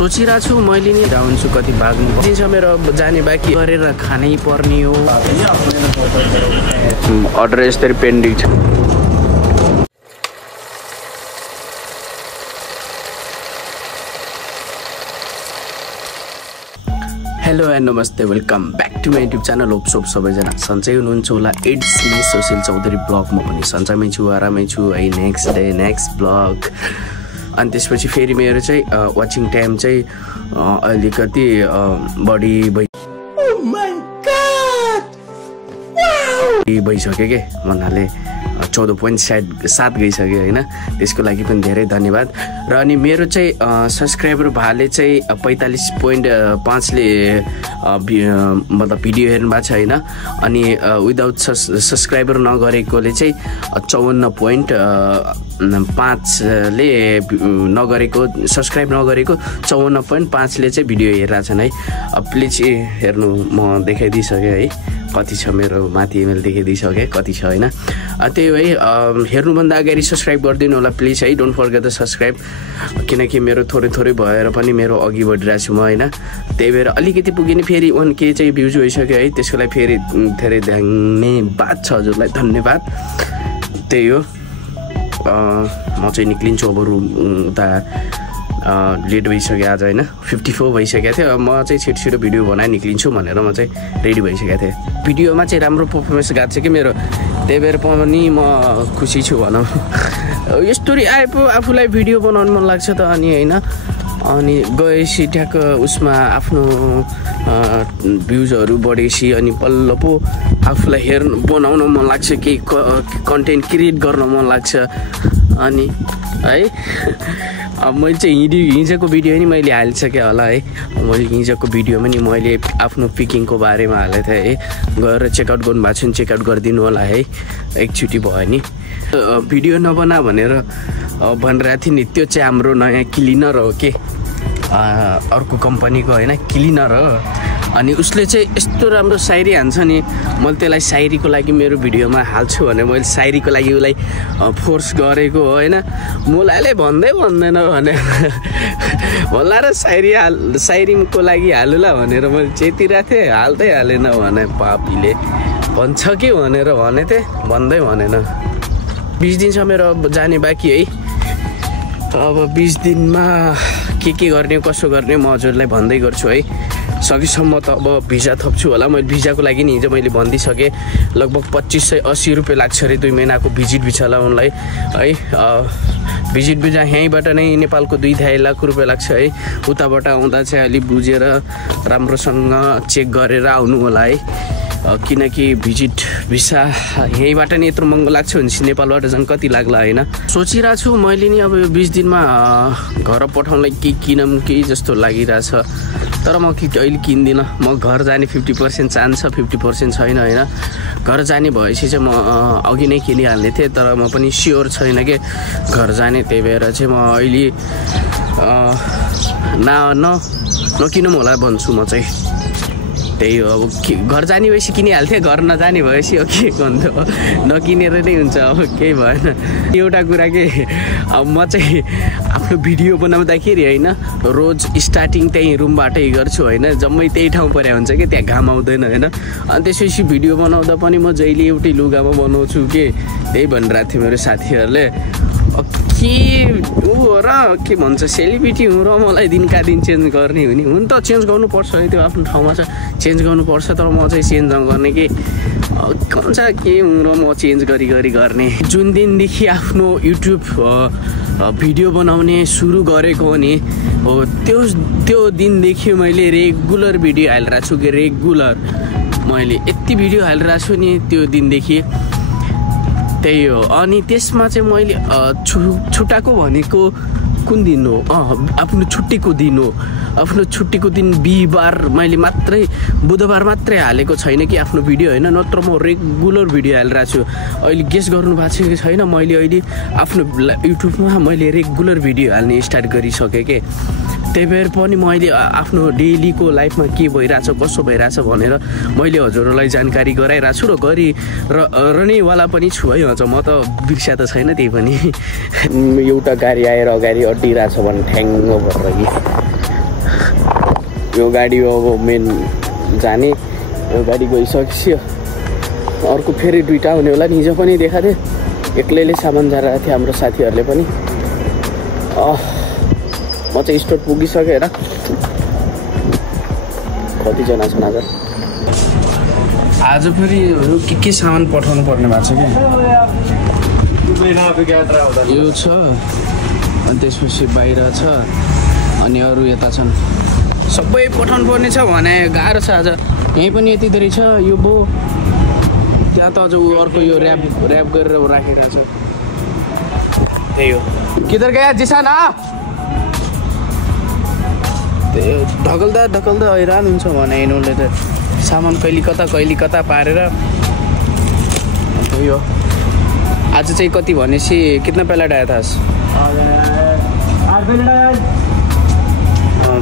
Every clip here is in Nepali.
सोचिरहेको छु मैले नि हुन्छु कति भाग्नु दिन्छ मेरो जाने बाँकी गरेर खानै पर्ने हो। अर्डर यसरी पेन्डिङ छ। हेलो एन्ड नमस्ते, welcome back to my YouTube channel. Hope सबैजना सन्चै हुनुहुन्छ होला। इट्स मी सोसियल चौधरी ब्लगमा पनि सन्चैमै छु, आरामै छु है। Next day next vlog. अनि त्यसपछि फेरि मेरो चाहिँ वाचिङ टाइम चाहिँ अलिकति बढी भइसक्यो के भन्नाले 14.7 गइसक्यो होइन। त्यसको लागि पनि धेरै धन्यवाद। र अनि मेरो चाहिँ सब्सक्राइबर भाले चाहिँ 45.5ले मतलब भिडियो हेर्नु भएको छ होइन। अनि विदाउट सब्सक्राइबर नगरेकोले चाहिँ 54.5ले नगरेको, सब्सक्राइब नगरेको 54.5ले चाहिँ भिडियो हेरिरहेछन् है। प्लिज हेर्नु, म देखाइदिइसकेँ है कति छ, मेरो माथि इमेल देखाइदिइसकेँ कति छ होइन। त्यही है, हेर्नुभन्दा अगाडि सब्सक्राइब गरिदिनु होला प्लिज है। डोन्ट फर्गेट द सब्सक्राइब, किनकि मेरो थोरै भएर पनि मेरो अघि बढिरहेको छु म होइन। त्यही भएर अलिकति पुगे नि फेरि 1K चाहिँ भ्युज भइसक्यो है। त्यसको लागि फेरि धेरै धन्यवाद छ हजुरलाई, धन्यवाद। त्यही हो, म चाहिँ निक्लिन्छु अब उता, लेट भइसक्यो आज होइन। 54 भइसकेको थियो। म चाहिँ छिटो भिडियो बनाए निक्लिन्छु भनेर म चाहिँ रेडी भइसकेको थिएँ। भिडियोमा चाहिँ राम्रो पर्फर्मेन्स गएको छ कि मेरो, त्यही भएर पनि म खुसी छु भनौँ। यस्तोरी आए पो आफूलाई भिडियो बनाउनु मन लाग्छ त अनि होइन। अनि गएपछि ट्याक्क उसमा आफ्नो भ्युजहरू बढेपछि अनि बल्ल पो आफूलाई बनाउन मन लाग्छ, केही कन्टेन्ट क्रिएट गर्न मन लाग्छ अनि है। मैले चाहिँ हिजोको भिडियो नि मैले हालिसकेँ होला है। मैले हिजोको भिडियोमा नि मैले आफ्नो पिकिङको बारेमा हालेको थिएँ है। गएर चेकआउट गर्नु भएको छ भने चेकआउट गरिदिनु होला है, एकचोटि भयो नि। भिडियो नबना भनेर भनिरहेको थिएँ नि, त्यो चाहिँ हाम्रो नयाँ क्लिनर हो के, अर्को कम्पनीको होइन, क्लिनर हो। अनि उसले चाहिँ यस्तो राम्रो सायरी हान्छ नि, मैले त्यसलाई सायरीको लागि मेरो भिडियोमा हाल्छु भने मैले सायरीको लागि उसलाई फोर्स गरेको हो होइन। मुलाले भन्दैन भने होला र सायरीको लागि हालुला भनेर मैले चेतिरहेको थिएँ, हाल्दै हालेन भने पापीले भन्छ कि भनेर भने थिएँ, भन्दै भनेन। 20 दिन छ मेरो जाने बाँकी है। अब 20 दिनमा के गर्ने कसो गर्ने म हजुरलाई भन्दै गर्छु है। सकेसम्म त अब भिजा थप्छु होला। मैले भिजाको लागि नि हिजो मैले भनिदिइसकेँ, लगभग 2580 रुपियाँ लाग्छ अरे 2 महिनाको भिजिट भिसा लाउनलाई है। भिजिट भिजा यहीँबाट नै नेपालको 2-2.5 लाख रुपियाँ लाग्छ है। उताबाट आउँदा चाहिँ अलिक बुझेर राम्रोसँग चेक गरेर आउनु होला है, किनकि भिजिट भिसा यहीँबाट नि यत्रो महँगो लाग्छ भनेपछि नेपालबाट झन् कति लाग्ला होइन। सोचिरहेको छु मैले नि अब 20 दिनमा घर पठाउनलाई के किनौँ कि जस्तो लागिरहेछ, तर म अहिले किन्दिनँ। म घर जाने 50% चान्स छ, 50% छैन होइन। घर जाने भएपछि चाहिँ म अघि नै किनिहाल्ने थिएँ, तर म पनि स्योर छैन कि घर जाने। त्यही भएर चाहिँ म अहिले नकिनौँ होला भन्छु म चाहिँ। त्यही हो, अब घर जाने भएपछि किनिहाल्थेँ, घर नजाने भएपछि अब के भन्थ्यो, नकिनेर नै हुन्छ। अब केही भएन। एउटा कुरा के, अब म चाहिँ आफ्नो भिडियो बनाउँदाखेरि होइन रोज स्टार्टिङ त्यही रुमबाटै गर्छु होइन। जम्मै त्यही ठाउँ पऱ्यो हुन्छ कि त्यहाँ घाम आउँदैन होइन। अनि त्यसपछि भिडियो बनाउँदा पनि म जहिले एउटै लुगामा बनाउँछु के, त्यही भनिरहेको थियो मेरो साथीहरूले। के ऊ हो र के भन्छ, सेलिब्रिटी हुँ र मलाई दिनका दिन चेन्ज गर्ने हुने हुन त चेन्ज गर्नुपर्छ है, त्यो आफ्नो ठाउँमा छ, चेन्ज गर्नुपर्छ। तर म चाहिँ चेन्ज नगर्ने कि भन्छ के हुँ र म चेन्ज गरी गर्ने। जुन दिनदेखि आफ्नो युट्युब भिडियो बनाउने सुरु गरेको हो नि हो, त्यो दिनदेखि मैले रेगुलर भिडियो हालिरहेको छु कि रेगुलर मैले यति भिडियो हालिरहेको छु नि त्यो दिनदेखि। त्यही हो। अनि त्यसमा चाहिँ मैले छुट्टाको भनेको कुन दिन हो, आफ्नो छुट्टीको दिन हो। आफ्नो छुट्टीको दिन बिहिबार मैले मात्रै, बुधबार मात्रै हालेको छैन कि आफ्नो भिडियो होइन, नत्र म रेगुलर भिडियो हालिरहेको छु। अहिले गेस गर्नु भएको छ कि छैन, मैले अहिले आफ्नो युट्युबमा मैले रेगुलर भिडियो हाल्ने स्टार्ट गरिसकेँ कि। त्यही भएर पनि मैले आफ्नो डेलीको लाइफमा के भइरहेछ कसो भइरहेछ भनेर मैले हजुरहरूलाई जानकारी गराइरहेको छु र रहनेवाला पनि छु है। हजुर म त बिर्सा त छैन त्यही पनि। एउटा गाडी आएर अगाडि अड्डिरहेछ भने ठ्याङ्ग भएर कि यो गाडी अब मेन जाने, यो गाडी गइसक्यो। अर्को फेरि 2टा हुने होला नि, हिजो पनि देखाएको थिएँ एक्लैले सामान झारेको थियो हाम्रो साथीहरूले पनि। म चाहिँ स्टोर पुगिसकेँ हेर। कतिजना छन् आज फेरि के सामान पठाउनु पर्ने भएको छ क्या। यो छ अनि त्यसपछि बाहिर छ अनि अरू यता छन्। सबै पठाउनु पर्ने छ भने गाह्रो छ आज। यहीँ पनि यति धेरै छ। यो बो त्यहाँ त अझ अर्को यो ऱ्याप गरेर राखेको छ। त्यही हो। किधर गया जिसाना? त्यही हो, ढकल्दा हैरान हुन्छ भने यिनीहरूले त सामान कहिले कता पारेर। त्यही हो। आज चाहिँ कति भनेपछि कितना पैलेट आया था?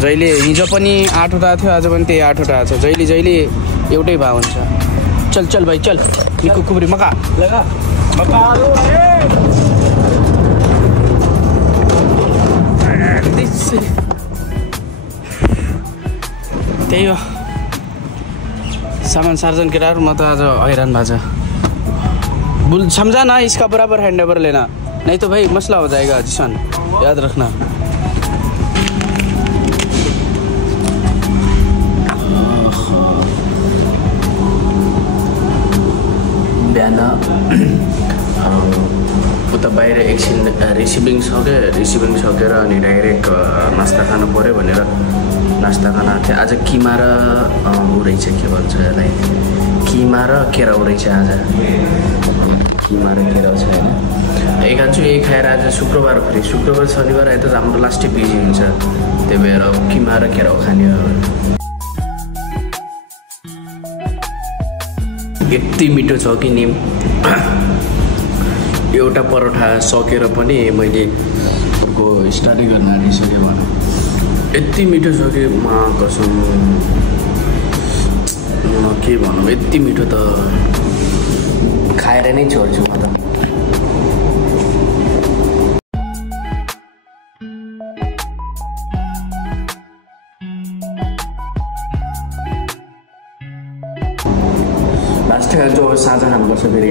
जहिले हिजो पनि 8वटा थियो, आज पनि त्यही 8वटा छ। जहिले एउटै भाव हुन्छ। चल भाइ चल। निको कुबरी मका लगा त्यही हो। सामान सार्जन केटाहरू, म त आज हैरान भएको छ। समझा ना, इसका बराबर हैंड ओवर लेना, नहीं तो भाई मसला हो जाएगा जिसान, याद रखना। बिहान उता बाहिर एकछिन रिसिभिङ सकेर अनि डाइरेक्ट नास्ता खानु पऱ्यो भनेर नास्ता खान आएको थिएँ। आज किमा र उ रहेछ, के भन्छ यसलाई, किमा र केराउ रहेछ। आज किमा र केराउ छ होइन। एक खान्छु, एक खाएर आज शुक्रबार, फेरि शुक्रबार शनिबार आए त हाम्रो लास्टै बिजी हुन्छ। त्यही भएर किमा र केराउ खाने हो। यति मिठो छ कि नि, एउटा परोठा सकेर पनि मैले उसको स्टार्टै गर्न आँटिसकेँ भनौँ। यति मिठो छ कि म कसम के भनौँ, यति मिठो त खाएर नै छोड्छु म त। लास्ट जो साँझ खानुपर्छ। फेरि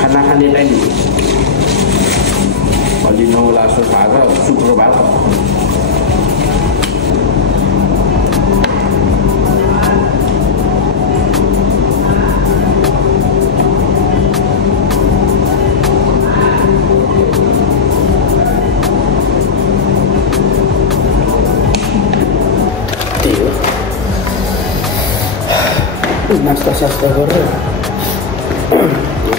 खाना खाने टाइम अलि 9 जस्तो खाएको शुक्रबार। नास्ता सास्ता गरेर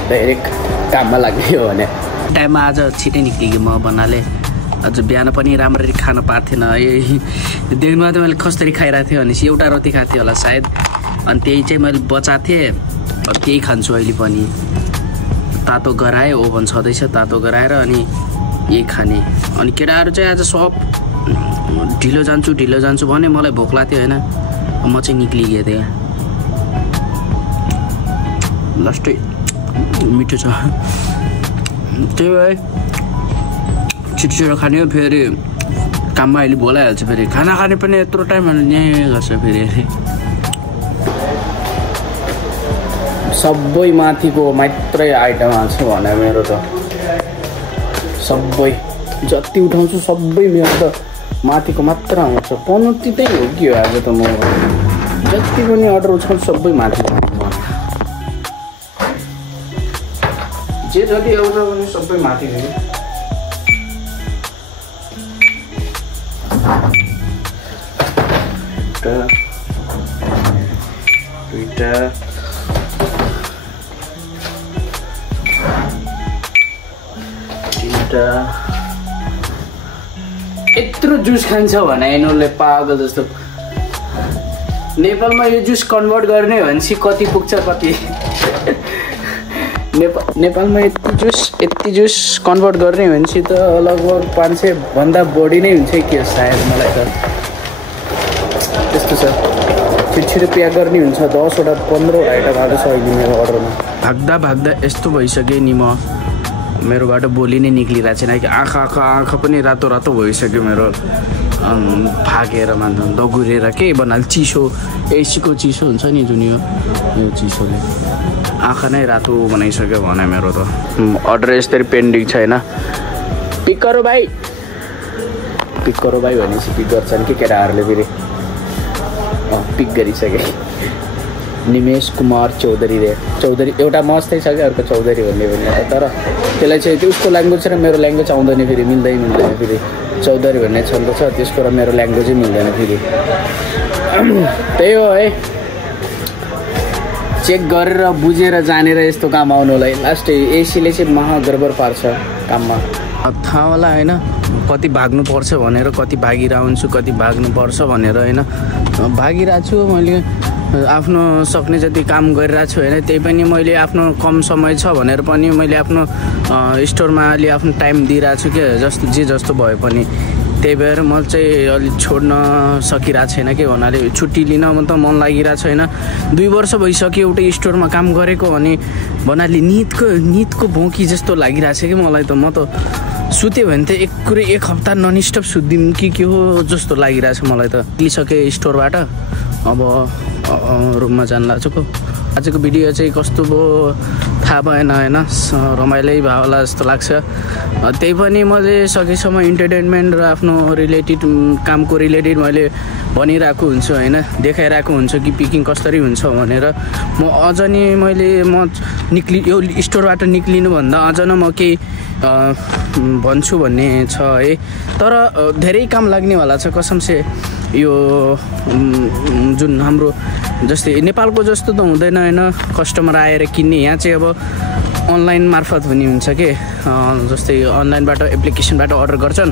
डाइरेक्ट काममा लाग्ने हो भने टाइममा आज छिटै निक्लियो म भन्नाले। आज बिहान पनि राम्ररी खान पाएको थिएन। देख्नुमा त मैले कसरी खाइरहेको थिएँ भनेपछि एउटा रोटी खाएको थिएँ होला सायद, अनि त्यही चाहिँ मैले बचाएको थिएँ। त्यही खान्छु अहिले पनि। तातो गराएँ, ओभन छँदैछ, तातो गराएर अनि यही खाने। अनि केटाहरू चाहिँ आज सब ढिलो जान्छु भने मलाई भोक लाग्थ्यो होइन, म चाहिँ निक्लिगेँ थिएँ। लास्टै मिठो छ। त्यही भए छिटो खाने हो। फेरि काममा अहिले बोलाइहाल्छ। फेरि खाना खाने पनि यत्रो टाइम यहीँ गर्छ। फेरि सबै माथिको मात्रै आइटम हाल्छ भने मेरो त सबै जति उठाउँछु सबै मेरो त माथिको मात्र आउँछ। पनौती त्यही हो कि हो। आज त म जति पनि अर्डर उठाउँछु सबै माथि, जे जति आउँछ भने सबै माथि फेरि। दुईटा तिनटा। यत्रो जुस खान्छ भने यिनीहरूले पागल जस्तो। नेपालमा यो जुस कन्भर्ट गर्ने हो भने चाहिँ कति पुग्छ कति। नेपालमा यति जुस कन्भर्ट गर्ने भने चाहिँ त लगभग 500 भन्दा बढी नै हुन्छ कि सायद। मलाई त त्यस्तो छ। छिटो प्याक गर्ने हुन्छ। 10वटा 15 आइटम आएको छ अहिले मेरो अर्डरमा। भाग्दा यस्तो भइसकेँ नि म। मेरोबाट बोली नै निक्लिरहेको छैन कि आँखा पनि रातो रातो भइसक्यो मेरो भागेर दगुरेर के भन्नाले चिसो एसीको चिसो हुन्छ नि जुन यो चिसोले आँखा नै रातो बनाइसक्यो भने मेरो त अर्डर यसरी पेन्डिङ छैन पिक गरौ भाइ भनेपछि पिक गर्छन् कि केटाहरूले फेरि पिक गरिसके निमेश कुमार चौधरी एउटा मस्तै छ कि अर्को चौधरी भन्ने पनि तर त्यसलाई चाहिँ उसको ल्याङ्ग्वेज र मेरो ल्याङ्ग्वेज आउँदैन फेरि मिल्दैन फेरि चौधरी भन्ने छन्द छ त्यसको र मेरो ल्याङ्ग्वेजै मिल्दैन फेरि त्यही हो है चेक गरेर बुझेर जानेर यस्तो काम आउनुलाई लास्ट एसीले चाहिँ महागडबड पार्छ काममा थाहा होला होइन कति भाग्नुपर्छ भनेर कति भागिरहेको हुन्छु कति भाग्नुपर्छ भनेर होइन भागिरहेको छु मैले आफ्नो सक्ने जति काम गरिरहेको छु होइन त्यही पनि मैले आफ्नो कम समय छ भनेर पनि मैले आफ्नो स्टोरमा अलि आफ्नो टाइम दिइरहेको छु क्या जस्तो भए पनि त्यही भएर म चाहिँ अलिक छोड्न सकिरहेको छैन के भन्नाले छुट्टी लिन त मन लागिरहेको छैन 2 वर्ष भइसक्यो एउटै स्टोरमा काम गरेको अनि भन्नाले निदको भोकी जस्तो लागिरहेको छ कि मलाई त म त सुत्यो भने त एक हप्ता ननस्टप सुत्दिउँ कि के हो जस्तो लागिरहेछ मलाई त निस्किसकेँ स्टोरबाट अब रुममा जान लाग्छु आजको भिडियो चाहिँ कस्तो भयो थाहा भएन होइन रमाइलै भयो होला जस्तो लाग्छ त्यही पनि मैले सकेसम्म इन्टरटेनमेन्ट र आफ्नो रिलेटेड कामको रिलेटेड मैले भनिरहेको हुन्छु होइन देखाइरहेको हुन्छु कि पिकिङ कसरी हुन्छ भनेर म अझ नि म यो स्टोरबाट निक्लिनुभन्दा अझ न म केही भन्छु भन्ने छ है तर धेरै काम लाग्नेवाला छ कसम से यो जुन हाम्रो जस्तै नेपालको जस्तो त हुँदैन होइन कस्टमर आएर किन्ने यहाँ चाहिँ अब अनलाइन मार्फत पनि हुन्छ के जस्तै अनलाइनबाट एप्लिकेसनबाट अर्डर गर्छन्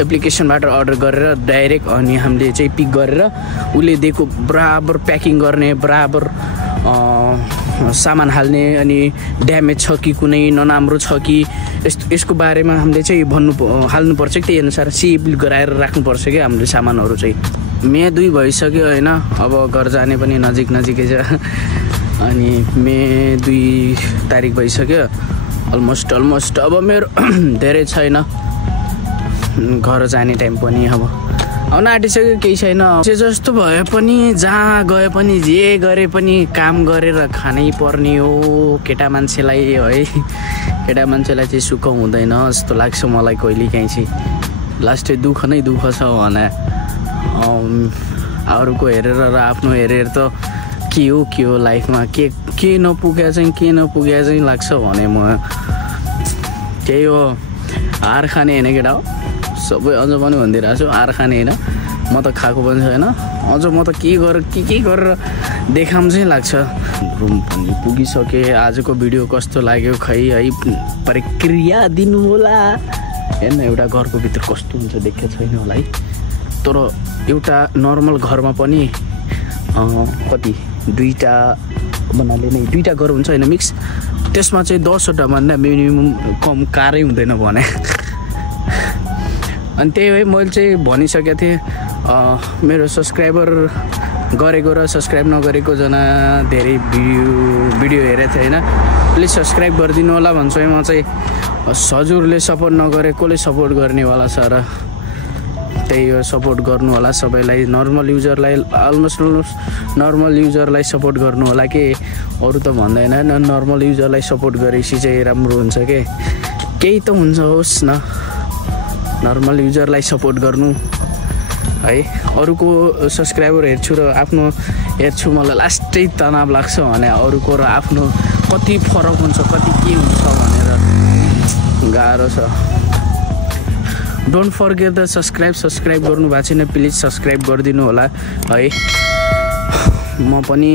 एप्लिकेसनबाट अर्डर गरेर डाइरेक्ट अनि हामीले चाहिँ पिक गरेर उसले दिएको बराबर प्याकिङ गर्ने बराबर सामान हाल्ने अनि ड्यामेज छ कि कुनै नराम्रो छ कि यसको बारेमा हामीले चाहिँ हाल्नुपर्छ कि त्यही अनुसार सिल गराएर राख्नुपर्छ कि हामीले सामानहरू चाहिँ मे 2 भइसक्यो होइन अब घर जाने पनि नजिकै छ अनि मे 2 तारिक भइसक्यो अलमोस्ट अब मेरो धेरै छैन घर जाने टाइम पनि अब आउन आँटिसक्यो केही छैन जे जस्तो भए पनि जहाँ गए पनि जे गरे पनि काम गरेर खानै पर्ने हो केटा मान्छेलाई है केटा मान्छेलाई चाहिँ सुख हुँदैन जस्तो लाग्छ मलाई कहिलेकाहीँ चाहिँ लास्टै दुःख नै दुःख छ भने अरूको हेरेर र आफ्नो हेरेर त के हो लाइफमा के नपुगे चाहिँ लाग्छ भने म त्यही हो हार खाने होइन केटा हो सबै अझ पनि भनिदिइरहेको छु हार खाने होइन म त खाएको पनि छैन अझ म त के गरेर देखाम चाहिँ लाग्छ रुम पनि पुगिसकेँ आजको भिडियो कस्तो लाग्यो खै है प्रक्रिया दिनु होला हेर्न एउटा घरको भित्र कस्तो हुन्छ देखेको छैन होला है तर एउटा नर्मल घरमा पनि कति 2टा भन्नाले नै 2टा घर हुन्छ होइन मिक्स त्यसमा चाहिँ 10वटा भन्दा मिनिमम कम कारै हुँदैन भने अनि त्यही हो मैले चाहिँ भनिसकेको थिएँ मेरो सब्सक्राइबर गरेको र सब्सक्राइब नगरेको जना धेरै भिडियो हेरेको थिएँ होइन प्लिज सब्सक्राइब गरिदिनु होला भन्छु है म चाहिँ हजुरले सपोर्ट नगरेकोले सपोर्ट गर्नेवाला छ र त्यही हो सपोर्ट गर्नु होला सबैलाई नर्मल युजरलाई सपोर्ट गर्नु होला कि अरू त भन्दैन नर्मल युजरलाई सपोर्ट गरेपछि चाहिँ राम्रो हुन्छ के केही त हुन्छ होस् न नर्मल युजरलाई सपोर्ट गर्नु है अरूको सब्सक्राइबर हेर्छु र आफ्नो हेर्छु मलाई लास्टै तनाव लाग्छ भने अरूको र आफ्नो कति फरक हुन्छ कति के हुन्छ भनेर गाह्रो छ डोन्ट फर्गेट द सब्सक्राइब गर्नु भएको छैन प्लिज सब्सक्राइब गरिदिनु होला है म पनि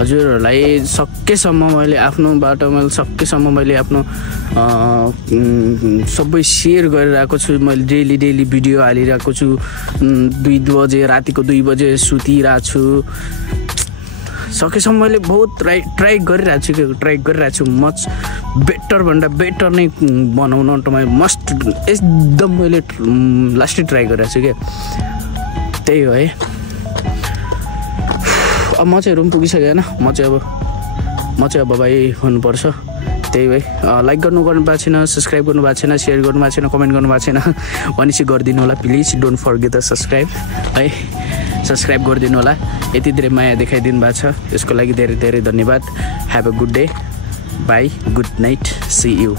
हजुरहरूलाई सकेसम्म मैले आफ्नोबाट मैले आफ्नो सबै सेयर गरिरहेको छु मैले डेली भिडियो हालिरहेको छु 2 बजे रातिको 2 बजे सुतिरहेको छु सकेसम्म मैले बहुत ट्राई गरिरहेको छु मच बेटर भन्दा बेटर नै बनाउन त मैले मस्ट एकदम मैले लास्टै ट्राई गरिरहेको छु क्या त्यही हो है अब म चाहिँ रुम पुगिसकेँ होइन म चाहिँ अब भाइ हुनुपर्छ त्यही भए लाइक गर्नु भएको छैन, सब्सक्राइब गर्नु भएको छैन, सेयर गर्नु भएको छैन, कमेन्ट गर्नु भएको छैन भनेपछि गरिदिनु होला please. Don't forget the subscribe है, सब्सक्राइब गरिदिनु होला। यति धेरै माया देखाइदिनु भएको छ त्यसको लागि धेरै धेरै धन्यवाद। Have a good day, bye, good night, see you.